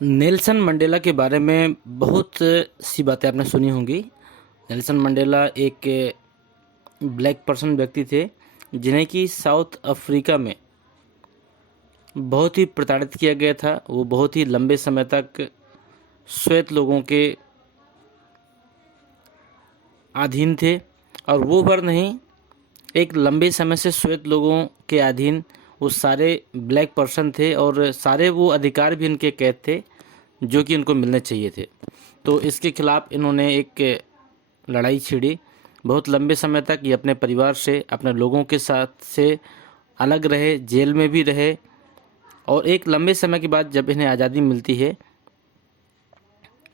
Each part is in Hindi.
नेल्सन मंडेला के बारे में बहुत सी बातें आपने सुनी होंगी। नेल्सन मंडेला एक ब्लैक पर्सन व्यक्ति थे जिन्हें कि साउथ अफ्रीका में बहुत ही प्रताड़ित किया गया था। वो बहुत ही लंबे समय तक श्वेत लोगों के अधीन थे और वो भर नहीं, एक लंबे समय से श्वेत लोगों के अधीन वो सारे ब्लैक पर्सन थे और सारे वो अधिकार भी इनके कैद थे जो कि इनको मिलने चाहिए थे। तो इसके खिलाफ इन्होंने एक लड़ाई छिड़ी। बहुत लंबे समय तक ये अपने परिवार से, अपने लोगों के साथ से अलग रहे, जेल में भी रहे और एक लंबे समय के बाद जब इन्हें आज़ादी मिलती है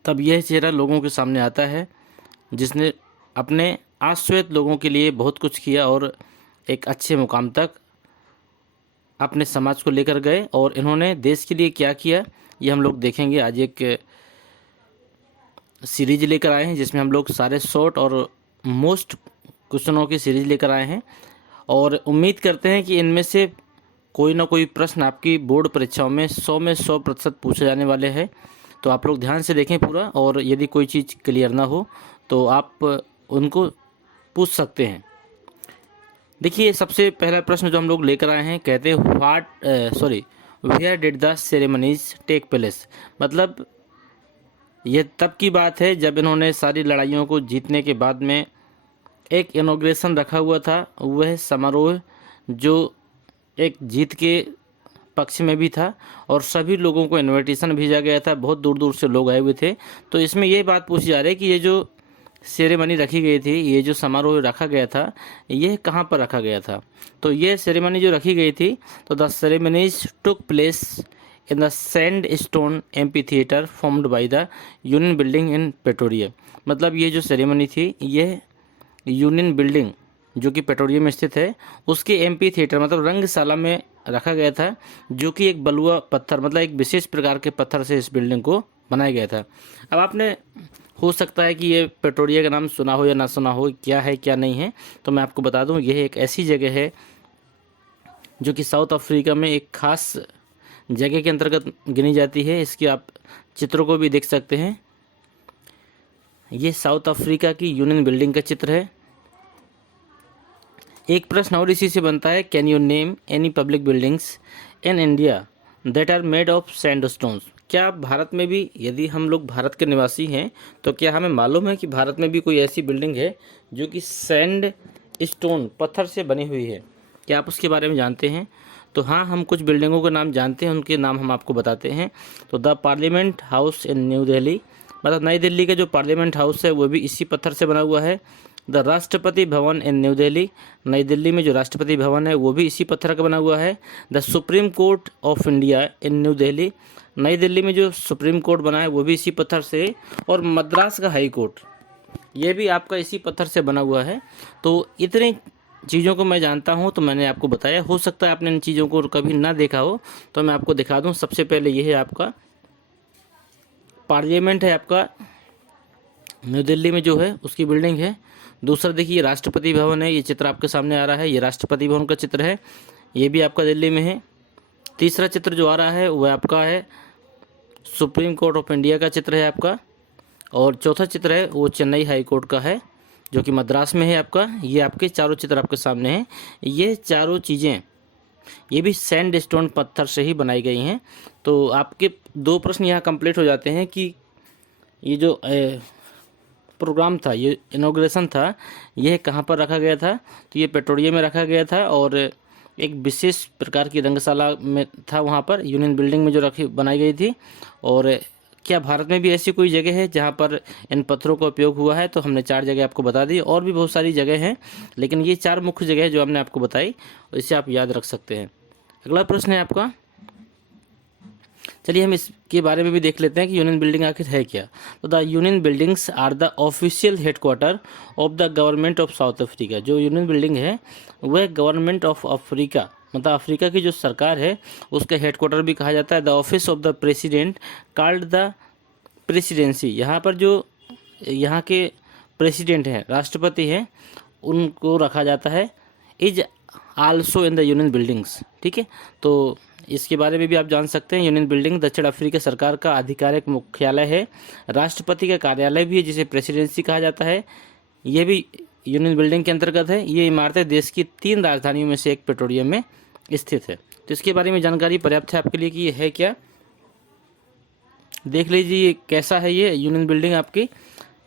तब यह चेहरा लोगों के सामने आता है जिसने अपने आश्वेत लोगों के लिए बहुत कुछ किया और एक अच्छे मुकाम तक अपने समाज को लेकर गए। और इन्होंने देश के लिए क्या किया ये हम लोग देखेंगे। आज एक सीरीज लेकर आए हैं जिसमें हम लोग सारे शॉर्ट और मोस्ट क्वेश्चनों की सीरीज लेकर आए हैं और उम्मीद करते हैं कि इनमें से कोई ना कोई प्रश्न आपकी बोर्ड परीक्षाओं में 100% पूछे जाने वाले हैं। तो आप लोग ध्यान से देखें पूरा, और यदि कोई चीज़ क्लियर ना हो तो आप उनको पूछ सकते हैं। देखिए, सबसे पहला प्रश्न जो हम लोग लेकर आए हैं, कहते हैं where did the ceremonies take place. मतलब ये तब की बात है जब इन्होंने सारी लड़ाइयों को जीतने के बाद में एक इनॉग्रेशन रखा हुआ था। वह समारोह जो एक जीत के पक्ष में भी था और सभी लोगों को इनविटेशन भेजा गया था, बहुत दूर दूर से लोग आए हुए थे। तो इसमें ये बात पूछी जा रही है कि ये जो सेरेमनी रखी गई थी, ये जो समारोह रखा गया था, यह कहाँ पर रखा गया था। तो ये सेरेमनी जो रखी गई थी, तो the ceremonies took place in the sand stone amphi theatre formed by the union building in Pretoria. मतलब ये जो सेरेमनी थी यह यूनियन बिल्डिंग जो कि प्रेटोरिया में स्थित है उसके एम्पी थिएटर मतलब रंगशाला में रखा गया था, जो कि एक बलुआ पत्थर मतलब एक विशेष प्रकार के पत्थर से इस बिल्डिंग को बनाया गया था। अब आपने हो सकता है कि ये प्रेटोरिया का नाम सुना हो या ना सुना हो, क्या है क्या नहीं है, तो मैं आपको बता दूं यह एक ऐसी जगह है जो कि साउथ अफ्रीका में एक खास जगह के अंतर्गत गिनी जाती है। इसके आप चित्रों को भी देख सकते हैं। ये साउथ अफ्रीका की यूनियन बिल्डिंग का चित्र है। एक प्रश्न और इसी से बनता है, can you name any public buildings in India that are made of sandstones. क्या भारत में भी, यदि हम लोग भारत के निवासी हैं तो क्या हमें मालूम है कि भारत में भी कोई ऐसी बिल्डिंग है जो कि सैंड स्टोन पत्थर से बनी हुई है? क्या आप उसके बारे में जानते हैं? तो हाँ, हम कुछ बिल्डिंगों के नाम जानते हैं, उनके नाम हम आपको बताते हैं। तो the parliament house in new Delhi, मतलब नई दिल्ली का जो पार्लियामेंट हाउस है वो भी इसी पत्थर से बना हुआ है। The Rashtrapati Bhavan in new Delhi, नई दिल्ली में जो राष्ट्रपति भवन है वो भी इसी पत्थर का बना हुआ है। The supreme court of India in new Delhi, नई दिल्ली में जो सुप्रीम कोर्ट बना है वो भी इसी पत्थर से। और मद्रास का हाई कोर्ट ये भी आपका इसी पत्थर से बना हुआ है। तो इतनी चीज़ों को मैं जानता हूँ तो मैंने आपको बताया। हो सकता है आपने इन चीज़ों को कभी ना देखा हो, तो मैं आपको दिखा दूँ। सबसे पहले ये है आपका पार्लियामेंट है, आपका न्यू दिल्ली में जो है उसकी बिल्डिंग है। दूसरा देखिए राष्ट्रपति भवन है, ये चित्र आपके सामने आ रहा है, ये राष्ट्रपति भवन का चित्र है, ये भी आपका दिल्ली में है। तीसरा चित्र जो आ रहा है वह आपका है सुप्रीम कोर्ट ऑफ इंडिया का चित्र है आपका। और चौथा चित्र है वो चेन्नई हाई कोर्ट का है जो कि मद्रास में है आपका। ये आपके चारों चित्र आपके सामने हैं। ये चारों चीज़ें ये भी सैंड स्टोन पत्थर से ही बनाई गई हैं। तो आपके दो प्रश्न यहाँ कंप्लीट हो जाते हैं कि ये जो प्रोग्राम था, ये इनॉग्रेशन था, यह कहाँ पर रखा गया था। तो ये प्रेटोरिया में रखा गया था और एक विशेष प्रकार की रंगशाला में था, वहाँ पर यूनियन बिल्डिंग में जो बनाई गई थी। और क्या भारत में भी ऐसी कोई जगह है जहाँ पर इन पत्थरों का उपयोग हुआ है? तो हमने 4 जगह आपको बता दी, और भी बहुत सारी जगह हैं, लेकिन ये 4 मुख्य जगह जो हमने आपको बताई इसे आप याद रख सकते हैं। अगला प्रश्न है आपका, चलिए हम इसके बारे में भी देख लेते हैं कि यूनियन बिल्डिंग आखिर है क्या। तो the union buildings are the official headquarter of the government of South Africa. जो यूनियन बिल्डिंग है वह गवर्नमेंट ऑफ अफ्रीका मतलब अफ्रीका की जो सरकार है उसका हेडक्वार्टर भी कहा जाता है। The office of the president called the presidency. यहाँ पर जो यहाँ के प्रेसिडेंट हैं, राष्ट्रपति हैं, उनको रखा जाता है। Is also in the union buildings. ठीक है, तो इसके बारे में भी आप जान सकते हैं। यूनियन बिल्डिंग दक्षिण अफ्रीका सरकार का आधिकारिक मुख्यालय है। राष्ट्रपति का कार्यालय भी है जिसे प्रेसिडेंसी कहा जाता है, यह भी यूनियन बिल्डिंग के अंतर्गत है। ये इमारतें देश की 3 राजधानियों में से एक प्रिटोरिया में स्थित है। तो इसके बारे में जानकारी पर्याप्त है आपके लिए कि ये है क्या। देख लीजिए ये कैसा है, ये यूनियन बिल्डिंग आपकी,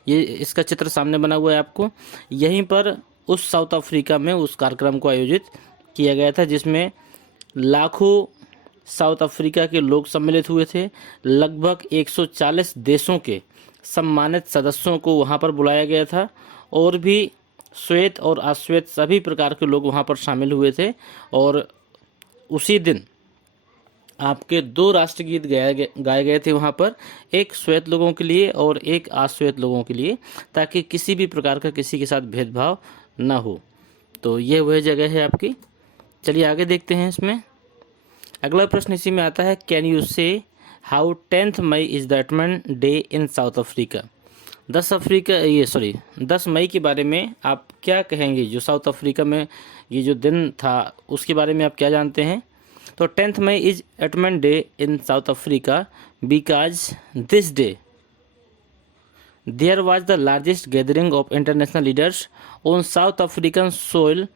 ये इसका चित्र सामने बना हुआ है आपको। यहीं पर उस साउथ अफ्रीका में उस कार्यक्रम को आयोजित किया गया था जिसमें लाखों साउथ अफ्रीका के लोग सम्मिलित हुए थे। लगभग 140 देशों के सम्मानित सदस्यों को वहां पर बुलाया गया था और भी श्वेत और अश्वेत सभी प्रकार के लोग वहां पर शामिल हुए थे। और उसी दिन आपके 2 राष्ट्रगीत गाए गए थे वहाँ पर, एक श्वेत लोगों के लिए और एक अश्वेत लोगों के लिए, ताकि किसी भी प्रकार का किसी के साथ भेदभाव ना हो। तो ये वह जगह है आपकी। चलिए आगे देखते हैं इसमें। अगला प्रश्न इसी में आता है, can you say how 10 May is the atonement day in South Africa. 10 मई के बारे में आप क्या कहेंगे। जो साउथ अफ्रीका में ये जो दिन था उसके बारे में आप क्या जानते हैं। तो 10 May is atonement day in South Africa because this day there was the largest gathering of international leaders on South African soil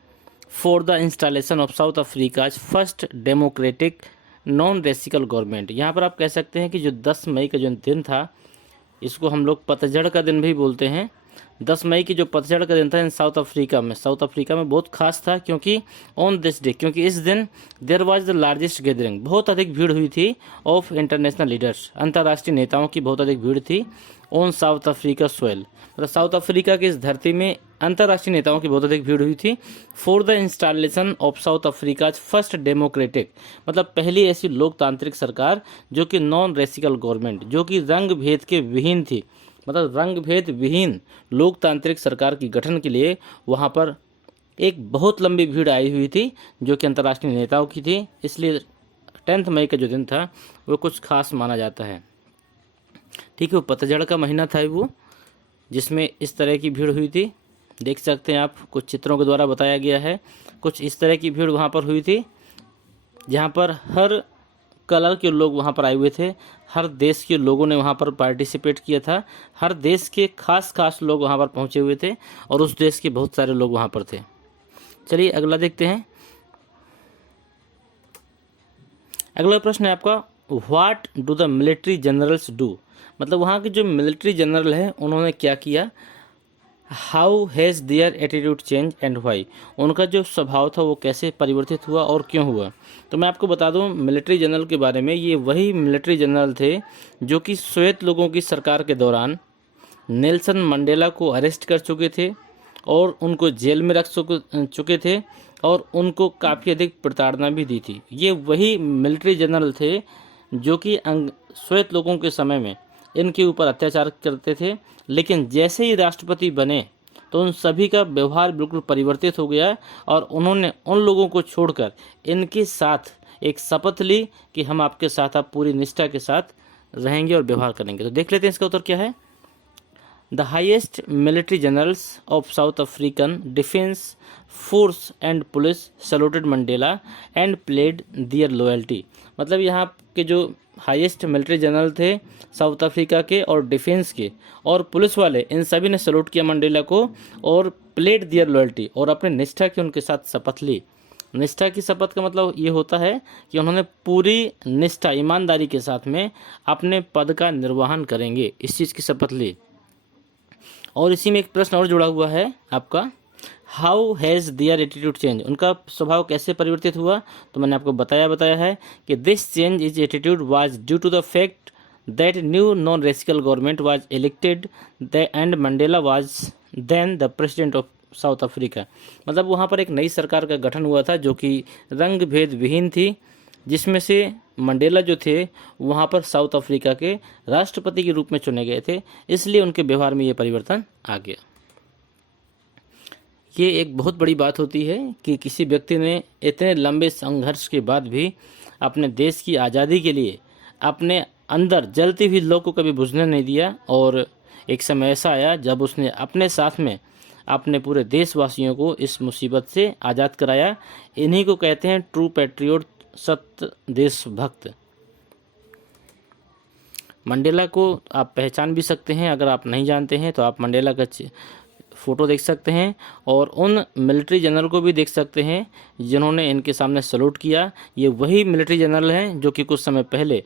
for the installation of South Africa's first democratic non racial government. यहाँ पर आप कह सकते हैं कि जो 10 मई का जो दिन था, इसको हम लोग पतझड़ का दिन भी बोलते हैं। 10 मई की जो पतझड़ का दिन था इन साउथ अफ्रीका में बहुत खास था, क्योंकि ऑन दिस डे, क्योंकि इस दिन there was the largest gathering, बहुत अधिक भीड़ हुई थी, ऑफ इंटरनेशनल लीडर्स, अंतर्राष्ट्रीय नेताओं की बहुत अधिक भीड़ थी, ऑन साउथ अफ्रीका सोइल, मतलब साउथ अफ्रीका की इस धरती में अंतर्राष्ट्रीय नेताओं की बहुत अधिक भीड़ हुई थी, for the installation of South Africa first democratic, मतलब पहली ऐसी लोकतांत्रिक सरकार जो कि नॉन रेसिकल गवर्नमेंट, जो कि रंग भेद के विहीन थी, मतलब रंग भेद विहीन लोकतांत्रिक सरकार की गठन के लिए वहाँ पर एक बहुत लंबी भीड़ आई हुई थी जो कि अंतर्राष्ट्रीय नेताओं की थी। इसलिए 10 मई का जो दिन था वो कुछ खास माना जाता है। ठीक है, वो पतझड़ का महीना था वो, जिसमें इस तरह की भीड़ हुई थी। देख सकते हैं आप, कुछ चित्रों के द्वारा बताया गया है। कुछ इस तरह की भीड़ वहाँ पर हुई थी जहाँ पर हर कलर के लोग वहाँ पर आए हुए थे, हर देश के लोगों ने वहाँ पर पार्टिसिपेट किया था, हर देश के खास लोग वहाँ पर पहुँचे हुए थे और उस देश के बहुत सारे लोग वहाँ पर थे। चलिए अगला देखते हैं। अगला प्रश्न है आपका, what do the military generals do, मतलब वहाँ के जो मिलिट्री जनरल है उन्होंने क्या किया। How has their attitude change and why, उनका जो स्वभाव था वो कैसे परिवर्तित हुआ और क्यों हुआ। तो मैं आपको बता दूं मिलिट्री जनरल के बारे में, ये वही मिलिट्री जनरल थे जो कि श्वेत लोगों की सरकार के दौरान नेल्सन मंडेला को अरेस्ट कर चुके थे और उनको जेल में रख चुके थे और उनको काफ़ी अधिक प्रताड़ना भी दी थी। ये वही मिलिट्री जनरल थे जो कि श्वेत लोगों के समय में इनके ऊपर अत्याचार करते थे, लेकिन जैसे ही राष्ट्रपति बने तो उन सभी का व्यवहार बिल्कुल परिवर्तित हो गया और उन्होंने उन लोगों को छोड़कर इनके साथ एक शपथ ली कि हम आपके साथ, आप पूरी निष्ठा के साथ रहेंगे और व्यवहार करेंगे। तो देख लेते हैं इसका उत्तर क्या है। The highest military generals of South African defence force and police saluted Mandela and pledged their loyalty, मतलब यहाँ के जो हाईएस्ट मिलिट्री जनरल थे साउथ अफ्रीका के और डिफेंस के और पुलिस वाले, इन सभी ने सैल्यूट किया मंडेला को और प्लेड दियर लॉयल्टी, और अपने निष्ठा की उनके साथ शपथ ली। निष्ठा की शपथ का मतलब ये होता है कि उन्होंने पूरी निष्ठा, ईमानदारी के साथ में अपने पद का निर्वहन करेंगे, इस चीज़ की शपथ ली। और इसी में एक प्रश्न और जुड़ा हुआ है आपका, how has their attitude change, उनका स्वभाव कैसे परिवर्तित हुआ। तो मैंने आपको बताया है कि this change is attitude was due to the fact that new non racial government was elected and Mandela was then the president of South Africa, मतलब वहाँ पर एक नई सरकार का गठन हुआ था जो कि रंग भेद विहीन थी, जिसमें से मंडेला जो थे वहाँ पर साउथ अफ्रीका के राष्ट्रपति के रूप में चुने गए थे, इसलिए उनके व्यवहार में ये परिवर्तन आ गया। ये एक बहुत बड़ी बात होती है कि किसी व्यक्ति ने इतने लंबे संघर्ष के बाद भी अपने देश की आज़ादी के लिए अपने अंदर जलती हुई लौ को कभी बुझने नहीं दिया, और एक समय ऐसा आया जब उसने अपने साथ में अपने पूरे देशवासियों को इस मुसीबत से आज़ाद कराया। इन्हीं को कहते हैं ट्रू पैट्रियट सत्य देशभक्त। मंडेला को आप पहचान भी सकते हैं, अगर आप नहीं जानते हैं तो आप मंडेला का फ़ोटो देख सकते हैं और उन मिलिट्री जनरल को भी देख सकते हैं जिन्होंने इनके सामने सैल्यूट किया। ये वही मिलिट्री जनरल हैं जो कि कुछ समय पहले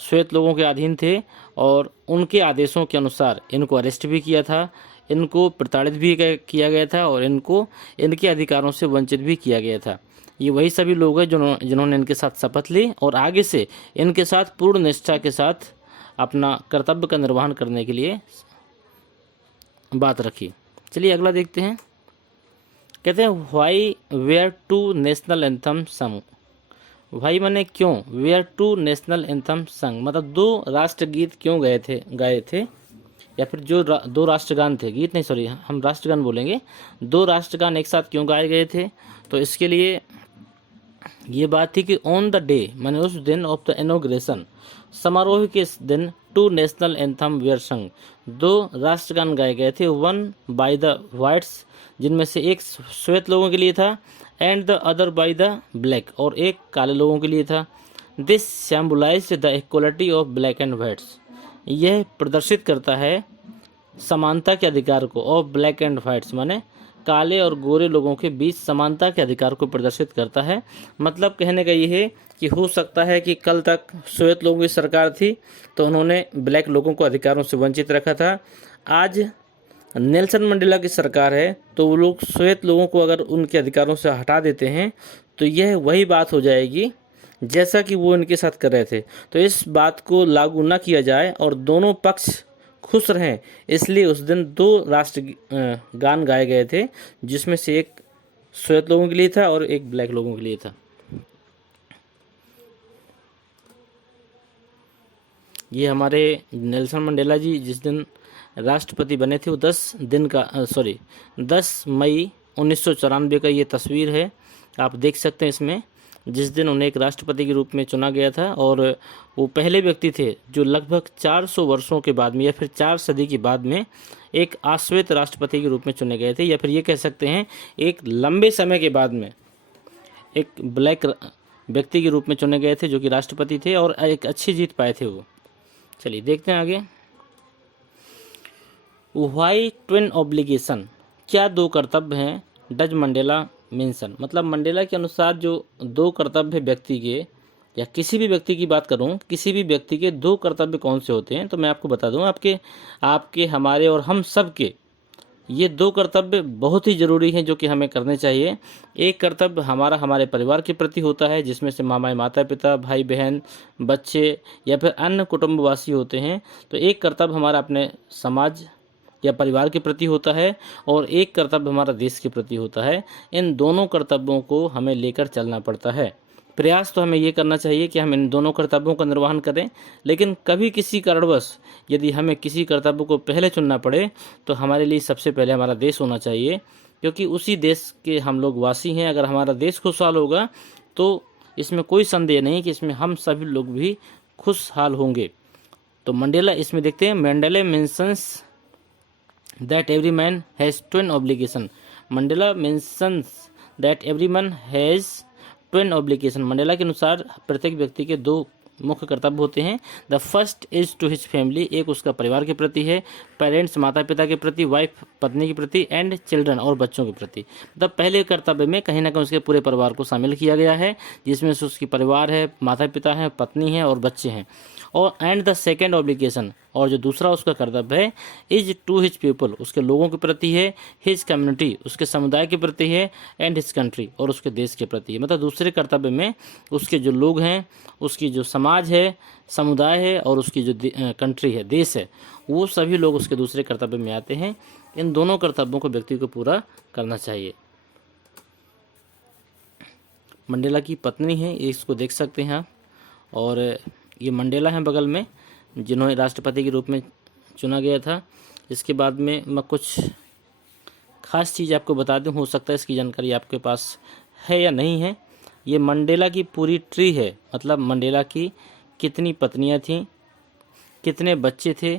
श्वेत लोगों के अधीन थे और उनके आदेशों के अनुसार इनको अरेस्ट भी किया था, इनको प्रताड़ित भी किया गया था और इनको इनके अधिकारों से वंचित भी किया गया था। ये वही सभी लोग हैं जिन्होंने इनके साथ शपथ ली और आगे से इनके साथ पूर्ण निष्ठा के साथ अपना कर्तव्य का निर्वहन करने के लिए बात रखी। चलिए अगला देखते हैं। कहते हैं why were two national anthem sung. भाई माने क्यों, वेयर टू नेशनल एंथम संग मतलब दो राष्ट्रगीत क्यों गाए थे या फिर जो दो राष्ट्रगान थे, गीत नहीं सॉरी हम राष्ट्रगान बोलेंगे, दो राष्ट्रगान एक साथ क्यों गाए गए थे। तो इसके लिए ये बात थी कि ऑन द डे माने उस दिन ऑफ द इनॉग्रेशन, समारोह के दिन टू नेशनल एंथम वेयर संग, दो राष्ट्रगान गाए गए थे। वन बाय द वाइट्स जिनमें से एक श्वेत लोगों के लिए था and the other by the black और एक काले लोगों के लिए था। This symbolise the equality of black and whites, यह प्रदर्शित करता है समानता के अधिकार को, ऑफ ब्लैक एंड वाइट्स माने काले और गोरे लोगों के बीच समानता के अधिकार को प्रदर्शित करता है। मतलब कहने का ये है कि हो सकता है कि कल तक श्वेत लोगों की सरकार थी तो उन्होंने ब्लैक लोगों को अधिकारों से वंचित रखा था। आज नेल्सन मंडेला की सरकार है तो वो लोग श्वेत लोगों को अगर उनके अधिकारों से हटा देते हैं तो यह वही बात हो जाएगी जैसा कि वो इनके साथ कर रहे थे। तो इस बात को लागू ना किया जाए और दोनों पक्ष खुश रहें, इसलिए उस दिन दो राष्ट्रगान गाए गए थे जिसमें से एक श्वेत लोगों के लिए था और एक ब्लैक लोगों के लिए था। ये हमारे नेल्सन मंडेला जी जिस दिन राष्ट्रपति बने थे वो 10 मई 1994 का ये तस्वीर है, आप देख सकते हैं इसमें, जिस दिन उन्हें एक राष्ट्रपति के रूप में चुना गया था। और वो पहले व्यक्ति थे जो लगभग 400 वर्षों के बाद में या फिर 4 सदी के बाद में एक आश्वेत राष्ट्रपति के रूप में चुने गए थे, या फिर ये कह सकते हैं एक लंबे समय के बाद में एक ब्लैक व्यक्ति के रूप में चुने गए थे जो कि राष्ट्रपति थे और एक अच्छी जीत पाए थे वो। चलिए देखते हैं आगे। व्हाई ट्विन ऑब्लिगेशन, क्या दो कर्तव्य हैं डज मंडेला मेंशन, मतलब मंडेला के अनुसार जो दो कर्तव्य व्यक्ति के या किसी भी व्यक्ति की बात करूं, किसी भी व्यक्ति के दो कर्तव्य कौन से होते हैं तो मैं आपको बता दूं, आपके हमारे और हम सब के ये दो कर्तव्य बहुत ही ज़रूरी हैं जो कि हमें करने चाहिए। एक कर्तव्य हमारा हमारे परिवार के प्रति होता है जिसमें से माता पिता, भाई बहन, बच्चे या फिर अन्य कुटुंबवासी होते हैं। तो एक कर्तव्य हमारा अपने समाज या परिवार के प्रति होता है और एक कर्तव्य हमारा देश के प्रति होता है। इन दोनों कर्तव्यों को हमें लेकर चलना पड़ता है। प्रयास तो हमें ये करना चाहिए कि हम इन दोनों कर्तव्यों का निर्वहन करें, लेकिन कभी किसी कारणवश यदि हमें किसी कर्तव्य को पहले चुनना पड़े तो हमारे लिए सबसे पहले हमारा देश होना चाहिए, क्योंकि उसी देश के हम लोग वासी हैं। अगर हमारा देश खुशहाल होगा तो इसमें कोई संदेह नहीं कि इसमें हम सभी लोग भी खुशहाल होंगे। तो मंडेला इसमें देखते हैं, Mandela mentions that every man has twin obligation, Mandela mentions that every man has twin obligation, Mandela के अनुसार प्रत्येक व्यक्ति के दो मुख्य कर्तव्य होते हैं। The first is to his family, एक उसका परिवार के प्रति है, पेरेंट्स माता पिता के प्रति, वाइफ पत्नी के प्रति, एंड चिल्ड्रन और बच्चों के प्रति। मतलब पहले कर्तव्य में कहीं ना कहीं उसके पूरे परिवार को शामिल किया गया है, जिसमें से उसकी परिवार है, माता पिता हैं, पत्नी है और बच्चे हैं। और एंड द सेकेंड ऑब्लिगेशन, और जो दूसरा उसका कर्तव्य है, इज टू हिज पीपल, उसके लोगों के प्रति है, हिज कम्युनिटी, उसके समुदाय के प्रति है, एंड हिज कंट्री, और उसके देश के प्रति है। मतलब दूसरे कर्तव्य में उसके जो लोग हैं, उसकी जो समाज है, समुदाय है और उसकी जो कंट्री है, देश है, वो सभी लोग उसके दूसरे कर्तव्य में आते हैं। इन दोनों कर्तव्यों को व्यक्ति को पूरा करना चाहिए। मंडेला की पत्नी है, इसको देख सकते हैं आप, और ये मंडेला हैं बगल में जिन्होंने राष्ट्रपति के रूप में चुना गया था। इसके बाद में मैं कुछ खास चीज़ आपको बता दूं, हो सकता है इसकी जानकारी आपके पास है या नहीं है। ये मंडेला की पूरी ट्री है, मतलब मंडेला की कितनी पत्नियां थीं, कितने बच्चे थे,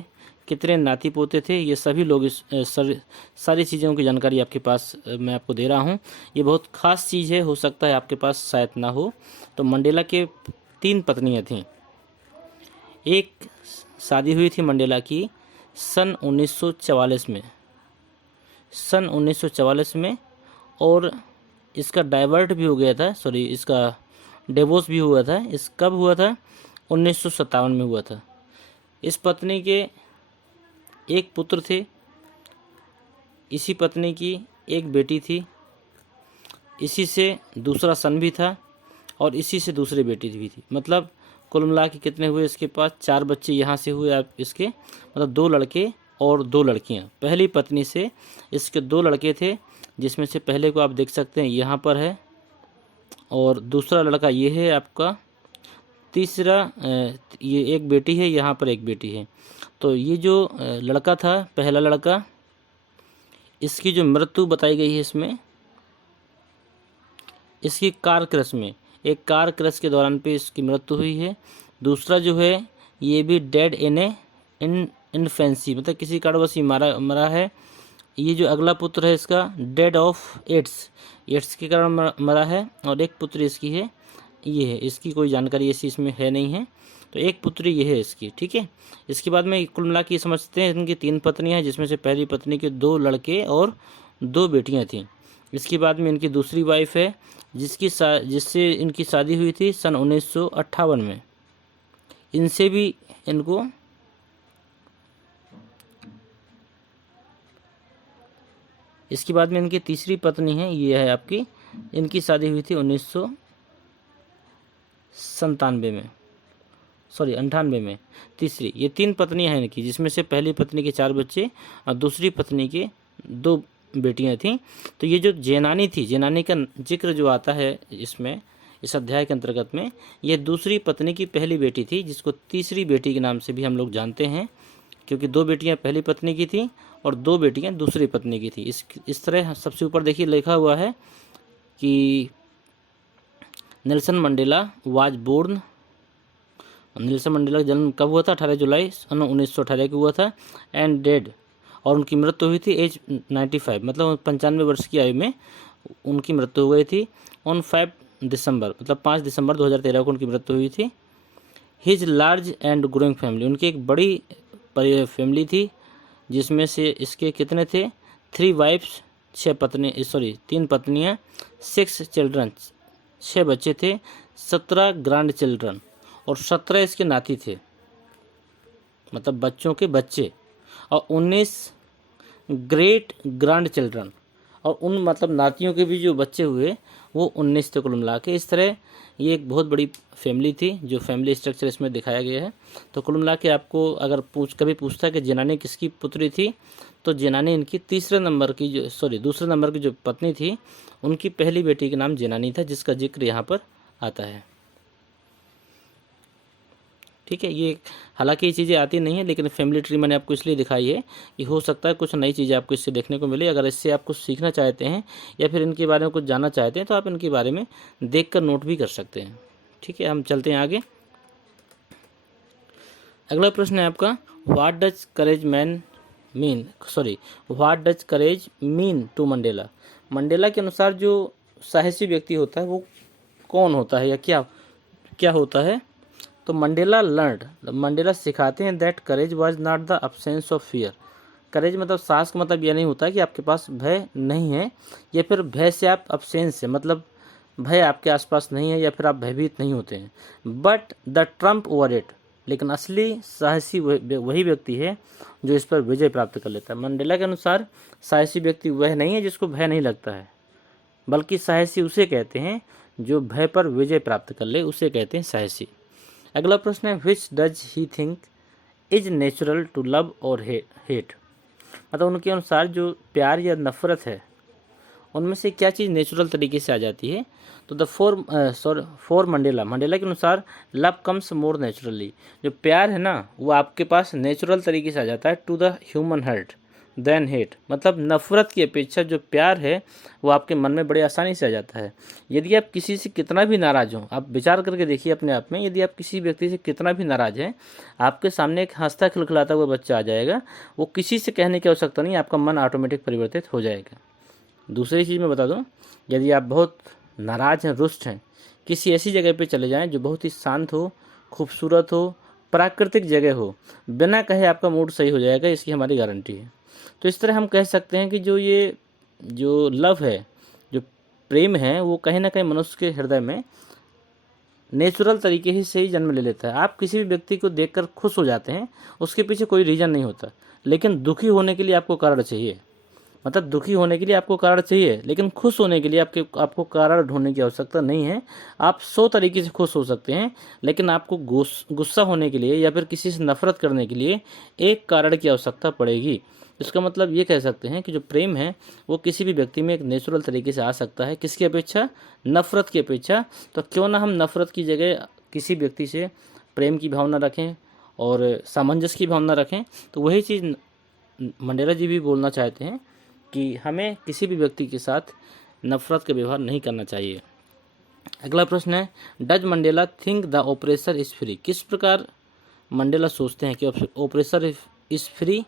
कितने नाती पोते थे, ये सभी लोग इस सारी चीज़ों की जानकारी आपके पास मैं आपको दे रहा हूँ। ये बहुत ख़ास चीज़ है, हो सकता है आपके पास शायद ना हो। तो मंडेला के 3 पत्नियाँ थीं। एक शादी हुई थी मंडेला की सन 1944 में, सन 1944 में, और इसका डाइवर्ट भी हो गया था, सॉरी इसका डिवोर्स भी हुआ था। इस कब हुआ था? 1957 में हुआ था। इस पत्नी के एक पुत्र थे, इसी पत्नी की एक बेटी थी, इसी से दूसरा सन भी था, और इसी से दूसरी बेटी भी थी। मतलब कुल मिला के कितने हुए इसके पास? 4 बच्चे यहाँ से हुए आप इसके, मतलब 2 लड़के और 2 लड़कियाँ। पहली पत्नी से इसके 2 लड़के थे, जिसमें से पहले को आप देख सकते हैं यहाँ पर है, और दूसरा लड़का ये है आपका, तीसरा ये एक बेटी है, यहाँ पर एक बेटी है। तो ये जो लड़का था, पहला लड़का, इसकी जो मृत्यु बताई गई है इसमें, इसकी कार क्रैश में, एक कार क्रैश के दौरान पे इसकी मृत्यु हुई है। दूसरा जो है ये भी डेड इन इन्फेंसी, मतलब किसी कारणवश ही मरा है। ये जो अगला पुत्र है इसका डेड ऑफ एड्स के कारण मरा है, और एक पुत्र इसकी है, ये है, इसकी कोई जानकारी ऐसी इसमें है नहीं है। तो एक पुत्री ये है इसकी, ठीक है। इसके बाद में कुल मिला के समझते हैं इनकी 3 पत्नियां हैं, जिसमें से पहली पत्नी के 2 लड़के और 2 बेटियां थीं। इसके बाद में इनकी दूसरी वाइफ है, जिससे इनकी शादी हुई थी सन 1958 में। इनसे भी इनको इसके बाद में इनकी तीसरी पत्नी है, ये है आपकी, इनकी शादी हुई थी 1997 में, सॉरी 98 में। तीसरी, ये 3 पत्नियां हैं इनकी, जिसमें से पहली पत्नी के 4 बच्चे और दूसरी पत्नी के 2 बेटियां थीं। तो ये जो जेनानी थी, जेनानी का जिक्र जो आता है इसमें, इस अध्याय के अंतर्गत में, ये दूसरी पत्नी की पहली बेटी थी, जिसको तीसरी बेटी के नाम से भी हम लोग जानते हैं, क्योंकि 2 बेटियां पहली पत्नी की थी और 2 बेटियां दूसरी पत्नी की थी। इस तरह सबसे ऊपर देखिए लिखा हुआ है कि Nelson Mandela was born. Nelson Mandela का जन्म कब हुआ था? 18 जुलाई सन 1918 को हुआ था। एंड डेड, और उनकी मृत्यु हुई थी एज 95, मतलब 95 वर्ष की आयु में उनकी मृत्यु हो गई थी। ऑन 5 दिसंबर, मतलब 5 दिसंबर 2013 को उनकी मृत्यु हुई थी। His large and growing family, उनकी एक बड़ी फैमिली थी, जिसमें से इसके कितने थे? 3 वाइफ्स, 3 पत्नियाँ, 6 चिल्ड्रन, 6 बच्चे थे, 17 ग्रैंड चिल्ड्रन, और 17 इसके नाती थे, मतलब बच्चों के बच्चे, और 19 ग्रेट ग्रैंड चिल्ड्रन, और उन मतलब नातियों के भी जो बच्चे हुए वो 19 थे कुल मिला के। इस तरह ये एक बहुत बड़ी फैमिली थी, जो फैमिली स्ट्रक्चर इसमें दिखाया गया है। तो कुल मिला के आपको अगर कभी पूछता है कि जेनानी किसकी पुत्री थी, तो जेनानी इनकी दूसरे नंबर की जो पत्नी थी, उनकी पहली बेटी का नाम जेनानी था, जिसका जिक्र यहाँ पर आता है। ठीक है, ये हालांकि ये चीज़ें आती नहीं है, लेकिन फैमिली ट्री मैंने आपको इसलिए दिखाई है कि हो सकता है कुछ नई चीज़ें आपको इससे देखने को मिले। अगर इससे आप कुछ सीखना चाहते हैं या फिर इनके बारे में कुछ जानना चाहते हैं, तो आप इनके बारे में देखकर नोट भी कर सकते हैं। ठीक है, हम चलते हैं आगे। अगला प्रश्न है आपका, what does courage mean to Mandela. Mandela के अनुसार जो साहसी व्यक्ति होता है वो कौन होता है या क्या होता है? तो मंडेला सिखाते हैं that courage was not the absence of fear. Courage मतलब साहस का मतलब यह नहीं होता है कि आपके पास भय नहीं है, या फिर भय से आप अब्सेंस है, मतलब भय आपके आसपास नहीं है या फिर आप भयभीत नहीं होते हैं। But the Trump over it, लेकिन असली साहसी वही व्यक्ति है जो इस पर विजय प्राप्त कर लेता है। मंडेला के अनुसार साहसी व्यक्ति वह नहीं है जिसको भय नहीं लगता है, बल्कि साहसी उसे कहते हैं जो भय पर विजय प्राप्त कर ले, उसे कहते हैं साहसी। अगला प्रश्न है, which does he think is natural to love और हेट। मतलब उनके अनुसार जो प्यार या नफरत है, उनमें से क्या चीज़ नेचुरल तरीके से आ जाती है? तो फॉर मंडेला के अनुसार लव कम्स मोर नेचुरली। जो प्यार है ना, वो आपके पास नेचुरल तरीके से आ जाता है to the human heart, then hate, मतलब नफ़रत की अपेक्षा जो प्यार है वो आपके मन में बड़े आसानी से आ जाता है। यदि आप किसी से कितना भी नाराज़ हों, आप विचार करके देखिए अपने आप में, यदि आप किसी व्यक्ति से कितना भी नाराज़ हैं, आपके सामने एक हंसता खिलखिलाता हुआ बच्चा आ जाएगा, वो किसी से कहने की आवश्यकता नहीं, आपका मन ऑटोमेटिक परिवर्तित हो जाएगा। दूसरी चीज़ मैं बता दूँ, यदि आप बहुत नाराज़ हैं, रुष्ट हैं, किसी ऐसी जगह पे चले जाएं जो बहुत ही शांत हो, खूबसूरत हो, प्राकृतिक जगह हो, बिना कहे आपका मूड सही हो जाएगा, इसकी हमारी गारंटी है। तो इस तरह हम कह सकते हैं कि जो लव है, जो प्रेम है, वो कहीं ना कहीं मनुष्य के हृदय में नेचुरल तरीके ही से ही जन्म ले लेता है। आप किसी भी व्यक्ति को देखकर खुश हो जाते हैं, उसके पीछे कोई रीज़न नहीं होता, लेकिन दुखी होने के लिए आपको कारण चाहिए। मतलब दुखी होने के लिए आपको कारण चाहिए, लेकिन खुश होने के लिए आपको कारण ढूंढने की आवश्यकता नहीं है। आप 100 तरीके से खुश हो सकते हैं, लेकिन आपको गुस्सा होने के लिए या फिर किसी से नफरत करने के लिए एक कारण की आवश्यकता पड़ेगी। इसका मतलब ये कह सकते हैं कि जो प्रेम है वो किसी भी व्यक्ति में एक नेचुरल तरीके से आ सकता है। किसकी अपेक्षा? नफ़रत की अपेक्षा। तो क्यों ना हम नफ़रत की जगह किसी व्यक्ति से प्रेम की भावना रखें और सामंजस्य की भावना रखें। तो वही चीज़ मंडेला जी भी बोलना चाहते हैं कि हमें किसी भी व्यक्ति के साथ नफ़रत का व्यवहार नहीं करना चाहिए। अगला प्रश्न है, does Mandela think the oppressor is free? किस प्रकार मंडेला सोचते हैं कि ओप्रेसर इज़ फ्री,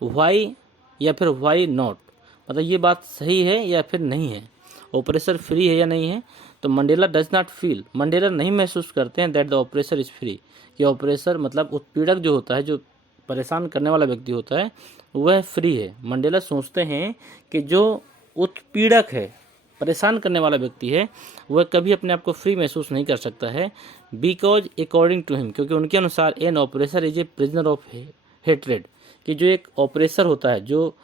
वाई या फिर वाई नॉट? मतलब ये बात सही है या फिर नहीं है, ओप्रेसर फ्री है या नहीं है? तो Mandela does not feel, Mandela नहीं महसूस करते हैं that the oppressor is free, कि ऑपरेसर मतलब उत्पीड़क जो होता है, जो परेशान करने वाला व्यक्ति होता है, वह फ्री है। मंडेला सोचते हैं कि जो उत्पीड़क है, परेशान करने वाला व्यक्ति है, वह कभी अपने आप को फ्री महसूस नहीं कर सकता है। बिकॉज अकॉर्डिंग टू हिम, क्योंकि उनके अनुसार an oppressor is a prisoner of hatred, कि जो एक ऑपरेसर होता है, जो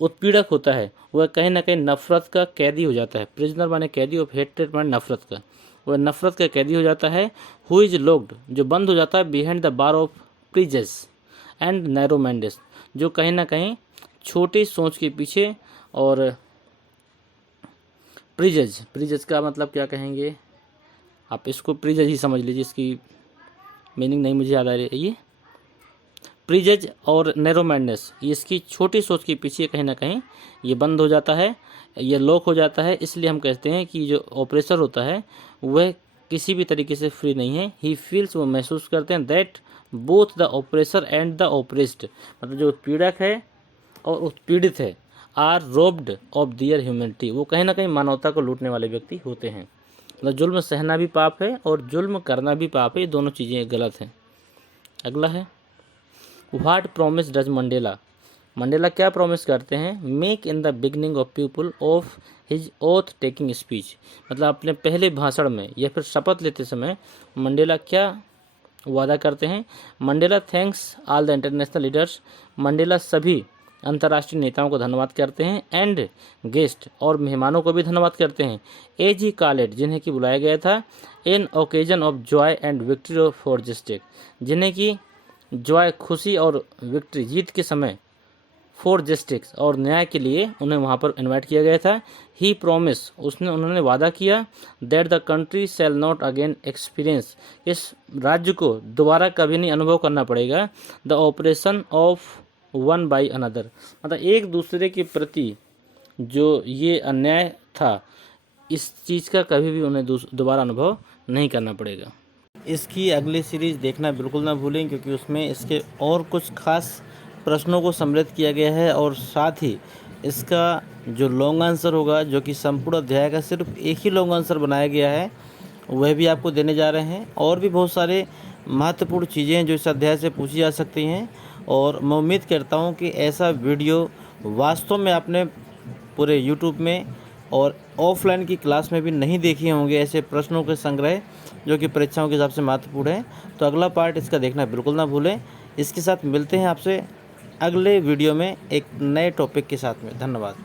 उत्पीड़क होता है, वह कहीं ना कहीं नफरत का कैदी हो जाता है। प्रिजनर माने कैदी, ऑफ हेट्रेड माने नफरत का, वह नफरत का कैदी हो जाता है। हु इज लॉक्ड, जो बंद हो जाता है, behind the bar of prejudice and narrow minded, जो कहीं ना कहीं छोटी सोच के पीछे, और प्रीजज का मतलब क्या कहेंगे आप, इसको प्रीजज ही समझ लीजिए, इसकी मीनिंग नहीं मुझे याद आ रही है। ये प्रीजज और नैरो माइंडनेस, इसकी छोटी सोच के पीछे कहीं ना कहीं ये बंद हो जाता है, ये लॉक हो जाता है। इसलिए हम कहते हैं कि जो ऑपरेसर होता है वह किसी भी तरीके से फ्री नहीं है। ही फील्स, वो महसूस करते हैं, that both the oppressor and the oppressed, मतलब जो उत्पीड़क है और उत्पीड़ित है, are robbed of their humanity, वो कहीं ना कहीं मानवता को लूटने वाले व्यक्ति होते हैं। मतलब जुल्म सहना भी पाप है और जुल्म करना भी पाप है, ये दोनों चीज़ें गलत हैं। अगला है, what promise does Mandela, Mandela क्या प्रॉमिस करते हैं? Make in the beginning of people of his oath taking speech, मतलब अपने पहले भाषण में या फिर शपथ लेते समय मंडेला क्या वादा करते हैं? Mandela thanks all the international leaders, Mandela सभी अंतर्राष्ट्रीय नेताओं को धन्यवाद करते हैं, एंड गेस्ट, और मेहमानों को भी धन्यवाद करते हैं, एज ही कॉलेड, जिन्हें कि बुलाया गया था, in occasion of joy and victory for justice, जिन्हें कि जॉय खुशी और विक्ट्री जीत के समय, फॉर जस्टिस और न्याय के लिए उन्हें वहाँ पर इनवाइट किया गया था। ही प्रोमिस, उन्होंने वादा किया, that the country shall not again experience, इस राज्य को दोबारा कभी नहीं अनुभव करना पड़ेगा, the operation of one by another, मतलब एक दूसरे के प्रति जो ये अन्याय था, इस चीज़ का कभी भी उन्हें दोबारा अनुभव नहीं करना पड़ेगा। इसकी अगली सीरीज़ देखना बिल्कुल ना भूलें, क्योंकि उसमें इसके और कुछ खास प्रश्नों को सम्मिलित किया गया है, और साथ ही इसका जो लॉन्ग आंसर होगा, जो कि संपूर्ण अध्याय का सिर्फ एक ही लॉन्ग आंसर बनाया गया है, वह भी आपको देने जा रहे हैं। और भी बहुत सारे महत्वपूर्ण चीज़ें हैं जो इस अध्याय से पूछी जा सकती हैं, और मैं उम्मीद करता हूं कि ऐसा वीडियो वास्तव में आपने पूरे YouTube में और ऑफलाइन की क्लास में भी नहीं देखे होंगे, ऐसे प्रश्नों के संग्रह जो कि परीक्षाओं के हिसाब से महत्वपूर्ण है। तो अगला पार्ट इसका देखना बिल्कुल ना भूलें। इसके साथ मिलते हैं आपसे अगले वीडियो में एक नए टॉपिक के साथ में। धन्यवाद।